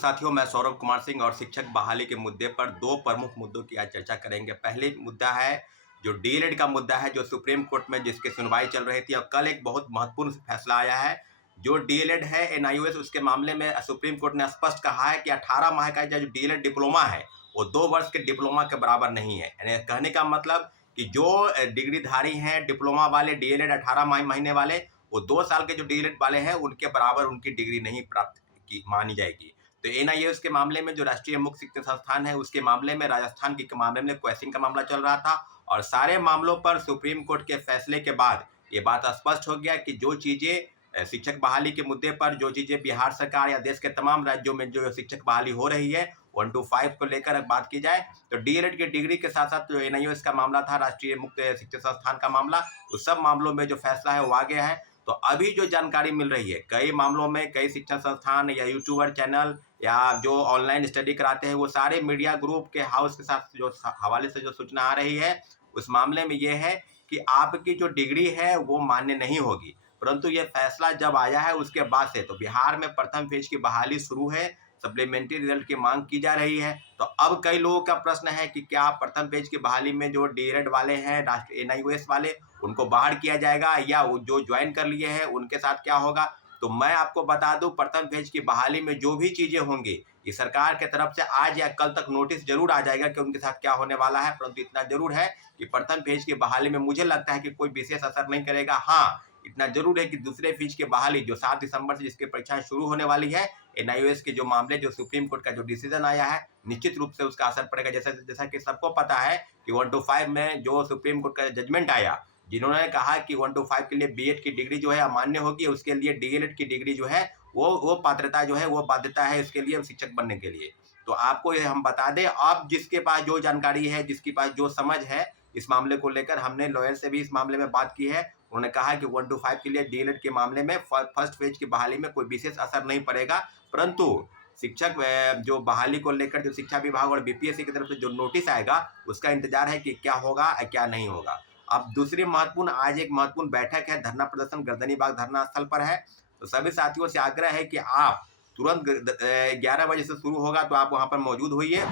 साथियों, मैं सौरभ कुमार सिंह और शिक्षक बहाली के मुद्दे पर दो प्रमुख मुद्दों की आज चर्चा करेंगे। पहले मुद्दा है जो डीएलएड का मुद्दा है, जो सुप्रीम कोर्ट में जिसकी सुनवाई चल रही थी और कल एक बहुत महत्वपूर्ण फैसला आया है। जो डीएलएड है एनआईओएस, उसके मामले में सुप्रीम कोर्ट ने स्पष्ट कहा है कि 18 माह का जो डीएलएड डिप्लोमा है वो 2 वर्ष के डिप्लोमा के बराबर नहीं है। यानी कहने का मतलब कि जो डिग्रीधारी हैं डिप्लोमा वाले, डीएलएड 18 महीने वाले, वो 2 साल के जो डीएलएड वाले हैं उनके बराबर उनकी डिग्री नहीं प्राप्त की मानी जाएगी। तो एनआईओएस के मामले में जो राष्ट्रीय मुक्त शिक्षण संस्थान है उसके मामले में, राजस्थान के मामले में क्वेश्चन का मामला चल रहा था और सारे मामलों पर सुप्रीम कोर्ट के फैसले के बाद ये बात स्पष्ट हो गया कि जो चीजें शिक्षक बहाली के मुद्दे पर, जो चीजें बिहार सरकार या देश के तमाम राज्यों में जो शिक्षक बहाली हो रही है 1 to 5 को लेकर बात की जाए तो डीएलएड की डिग्री के साथ साथ जो एनआईओएस का मामला था, राष्ट्रीय मुक्त शिक्षण संस्थान का मामला, उस सब मामलों में जो फैसला है वो आ गया है। तो अभी जो जानकारी मिल रही है, कई मामलों में कई शिक्षण संस्थान या यूट्यूबर चैनल या जो ऑनलाइन स्टडी कराते हैं वो सारे मीडिया ग्रुप के हाउस के साथ जो हवाले से जो सूचना आ रही है उस मामले में ये है कि आपकी जो डिग्री है वो मान्य नहीं होगी। परंतु ये फैसला जब आया है उसके बाद से तो बिहार में प्रथम फेज की बहाली शुरू है, सप्लीमेंट्री रिजल्ट की मांग की जा रही है। तो अब कई लोगों का प्रश्न है कि क्या प्रथम पेज की बहाली में जो डीएलएड वाले हैं, एनआईओएस वाले, उनको बाहर किया जाएगा या वो जो ज्वाइन कर लिए हैं उनके साथ क्या होगा। तो मैं आपको बता दूं, प्रथम फेज की बहाली में जो भी चीजें होंगी ये सरकार के तरफ से आज या कल तक नोटिस जरूर आ जाएगा कि उनके साथ क्या होने वाला है। परंतु इतना जरूर है कि प्रथम फेज की बहाली में मुझे लगता है कि कोई विशेष असर नहीं करेगा। हाँ, इतना जरूर है कि दूसरे फेज की बहाली जो 7 दिसंबर से जिसकी परीक्षाएं शुरू होने वाली है, एनआईओएस के जो मामले, जो सुप्रीम कोर्ट का जो डिसीजन आया है, निश्चित रूप से उसका असर पड़ेगा। जैसा कि सबको पता है कि 1 to 5 में जो सुप्रीम कोर्ट का जजमेंट आया, जिन्होंने कहा कि 1 to 5 के लिए बीएड की डिग्री जो है अमान्य होगी, उसके लिए डीएलएड की डिग्री जो है वो पात्रता जो है वो बाध्यता है इसके लिए, शिक्षक बनने के लिए। तो आपको ये हम बता दें, अब जिसके पास जो जानकारी है, जिसके पास जो समझ है इस मामले को लेकर, हमने लॉयर से भी इस मामले में बात की है। उन्होंने कहा कि 1 to 5 के लिए डीएलएड के मामले में फर्स्ट फेज की बहाली में कोई विशेष असर नहीं पड़ेगा। परंतु शिक्षक जो बहाली को लेकर जो शिक्षा विभाग और बीपीएससी की तरफ से जो नोटिस आएगा उसका इंतजार है कि क्या होगा क्या नहीं होगा। अब दूसरी महत्वपूर्ण, आज एक महत्वपूर्ण बैठक है, धरना प्रदर्शन गर्दनीबाग धरना स्थल पर है। तो सभी साथियों से आग्रह है कि आप तुरंत 11 बजे से शुरू होगा तो आप वहां पर मौजूद होइए,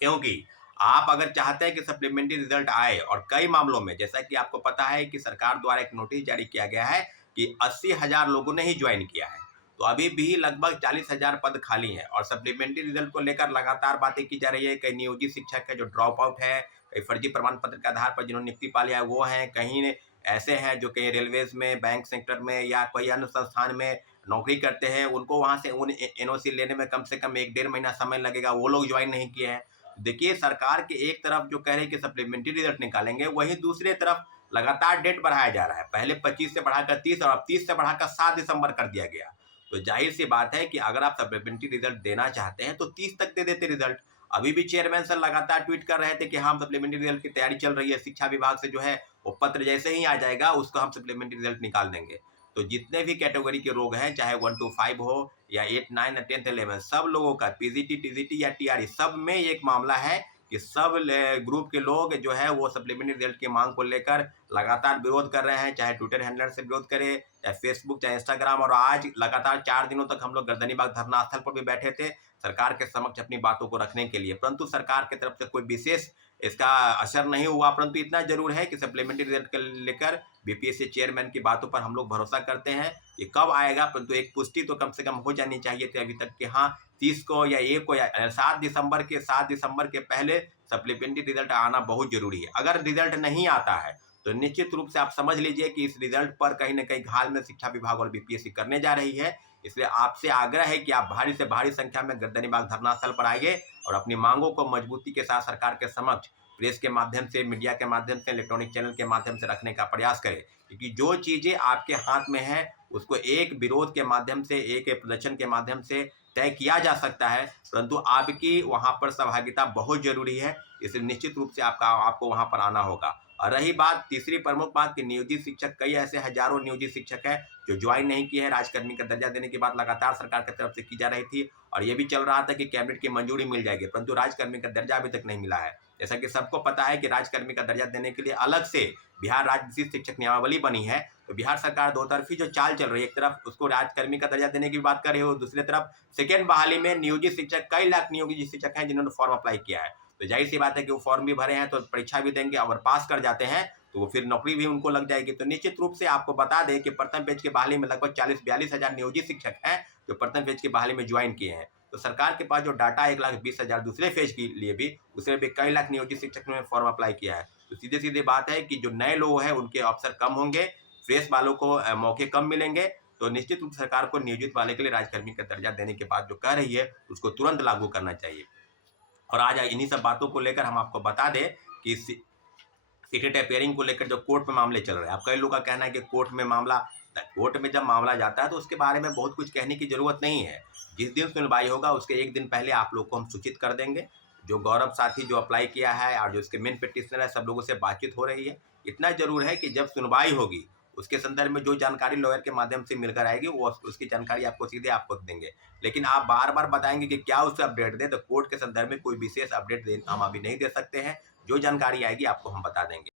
क्योंकि आप अगर चाहते हैं कि सप्लीमेंट्री रिजल्ट आए, और कई मामलों में जैसा कि आपको पता है कि सरकार द्वारा एक नोटिस जारी किया गया है कि 80,000 लोगों ने ही ज्वाइन किया है, तो अभी भी लगभग 40,000 पद खाली हैं और सप्लीमेंट्री रिजल्ट को लेकर लगातार बातें की जा रही है। कई नियोजित शिक्षक है जो ड्रॉप आउट है, कई फर्जी प्रमाण पत्र के आधार पर जिन्होंने नियुक्ति पा लिया है वो हैं, कहीं ऐसे हैं जो कहीं रेलवेज में, बैंक सेक्टर में या कोई अन्य संस्थान में नौकरी करते हैं, उनको वहां से उन एनओसी लेने में कम से कम 1-1.5 महीना समय लगेगा, वो लोग ज्वाइन नहीं किए हैं। देखिए, सरकार के एक तरफ जो कह रहे हैं कि सप्लीमेंट्री रिजल्ट निकालेंगे, वहीं दूसरी तरफ लगातार डेट बढ़ाया जा रहा है। पहले 25 से बढ़ाकर 30 और अब 30 से बढ़ाकर 7 दिसंबर कर दिया गया। तो जाहिर सी बात है कि अगर आप सप्लीमेंट्री रिजल्ट देना चाहते हैं तो 30 तक दे देते रिजल्ट। अभी भी चेयरमैन सर लगातार ट्वीट कर रहे थे कि हम सप्लीमेंट्री रिजल्ट की तैयारी चल रही है, शिक्षा विभाग से जो है वो पत्र जैसे ही आ जाएगा उसको हम सप्लीमेंट्री रिजल्ट निकाल देंगे। तो जितने भी कैटेगरी के लोग हैं, चाहे 1 to 5 हो या 8, 9 या 10th 11, सब लोगों का पीजीटी, टीजीटी या टीआरई, सब में एक मामला है कि सब ग्रुप के लोग जो है वो सप्लीमेंट्री रिजल्ट की मांग को लेकर लगातार विरोध कर रहे हैं, चाहे ट्विटर हैंडलर से विरोध करें, चाहे फेसबुक, चाहे इंस्टाग्राम। और आज लगातार 4 दिनों तक हम लोग गर्दनीबाग धरना स्थल पर भी बैठे थे सरकार के समक्ष अपनी बातों को रखने के लिए, परंतु सरकार की तरफ से कोई विशेष इसका असर नहीं हुआ। परंतु इतना जरूर है कि सप्लीमेंट्री रिजल्ट को लेकर बीपीएससी चेयरमैन की बातों पर हम लोग भरोसा करते हैं कि कब आएगा, परंतु एक पुष्टि तो कम से कम हो जानी चाहिए थी अभी तक कि हाँ 30 को या 1 को या 7 दिसंबर के पहले सप्लीमेंट्री रिजल्ट आना बहुत जरूरी है। अगर रिजल्ट नहीं आता है तो निश्चित रूप से आप समझ लीजिए कि इस रिजल्ट पर कहीं ना कहीं घाल में शिक्षा विभाग और बीपीएससी करने जा रही है। इसलिए आपसे आग्रह है कि आप भारी से भारी संख्या में गर्दनीबाग धरना स्थल पर आइए और अपनी मांगों को मजबूती के साथ सरकार के समक्ष प्रेस के माध्यम से, मीडिया के माध्यम से, इलेक्ट्रॉनिक चैनल के माध्यम से रखने का प्रयास करें। क्योंकि जो चीजें आपके हाथ में है उसको एक विरोध के माध्यम से, एक प्रदर्शन के माध्यम से तय किया जा सकता है, परंतु आपकी वहां पर सहभागिता बहुत जरूरी है। इसलिए निश्चित रूप से आपको वहां पर आना होगा। और रही बात, तीसरी प्रमुख बात कि नियोजित शिक्षक, कई ऐसे हजारों नियोजित शिक्षक है जो ज्वाइन नहीं किए हैं। राजकर्मी का दर्जा देने की बात लगातार सरकार की तरफ से की जा रही थी और ये भी चल रहा था कि कैबिनेट की मंजूरी मिल जाएगी, परंतु राजकर्मी का दर्जा अभी तक नहीं मिला है। जैसा कि सबको पता है कि राज्यकर्मी का दर्जा देने के लिए अलग से बिहार राज्य विशिष्ट शिक्षक नियमावली बनी है। तो बिहार सरकार दो तरफी जो चाल चल रही है, एक तरफ उसको राज्यकर्मी का दर्जा देने की बात कर रही हो, दूसरी तरफ सेकेंड बहाली में नियोजित शिक्षक, कई लाख नियोजित शिक्षक हैं जिन्होंने फॉर्म अप्लाई किया है। तो जाहिर सी बात है कि वो फॉर्म भी भरे हैं, तो परीक्षा भी देंगे, अगर पास कर जाते हैं तो वो फिर नौकरी भी उनको लग जाएगी। तो निश्चित रूप से आपको बता दें कि प्रथम पेज की बहाली में लगभग 40-42 हज़ार नियोजित शिक्षक हैं जो प्रथम पेज की बहाली में ज्वाइन किए हैं। तो सरकार के पास जो डाटा 1,20,000 दूसरे फेज के लिए भी, उसमें भी कई लाख नियोजित शिक्षक ने फॉर्म अप्लाई किया है। तो सीधे सीधे बात है कि जो नए लोग हैं उनके अवसर कम होंगे, फ्रेश वालों को मौके कम मिलेंगे। तो निश्चित रूप से सरकार को नियोजित वाले के लिए राज्यकर्मी का दर्जा देने के बाद जो कह रही है उसको तुरंत लागू करना चाहिए। और आज इन्हीं सब बातों को लेकर हम आपको बता दें कि सीक्रेट अपेयरिंग को लेकर जो कोर्ट में मामले चल रहे हैं, अब कई लोगों का कहना है कि कोर्ट में जब मामला जाता है तो उसके बारे में बहुत कुछ कहने की जरूरत नहीं है। जिस दिन सुनवाई होगा उसके एक दिन पहले आप लोग को हम सूचित कर देंगे। जो गौरव साथी जो अप्लाई किया है और जो उसके मेन पिटिशनर है, सब लोगों से बातचीत हो रही है। इतना जरूर है कि जब सुनवाई होगी उसके संदर्भ में जो जानकारी लॉयर के माध्यम से मिलकर आएगी वो उसकी जानकारी आपको सीधे आपको देंगे। लेकिन आप बार बार बताएंगे कि क्या उससे अपडेट दें, तो कोर्ट के संदर्भ में कोई विशेष अपडेट हम अभी नहीं दे सकते हैं। जो जानकारी आएगी आपको हम बता देंगे।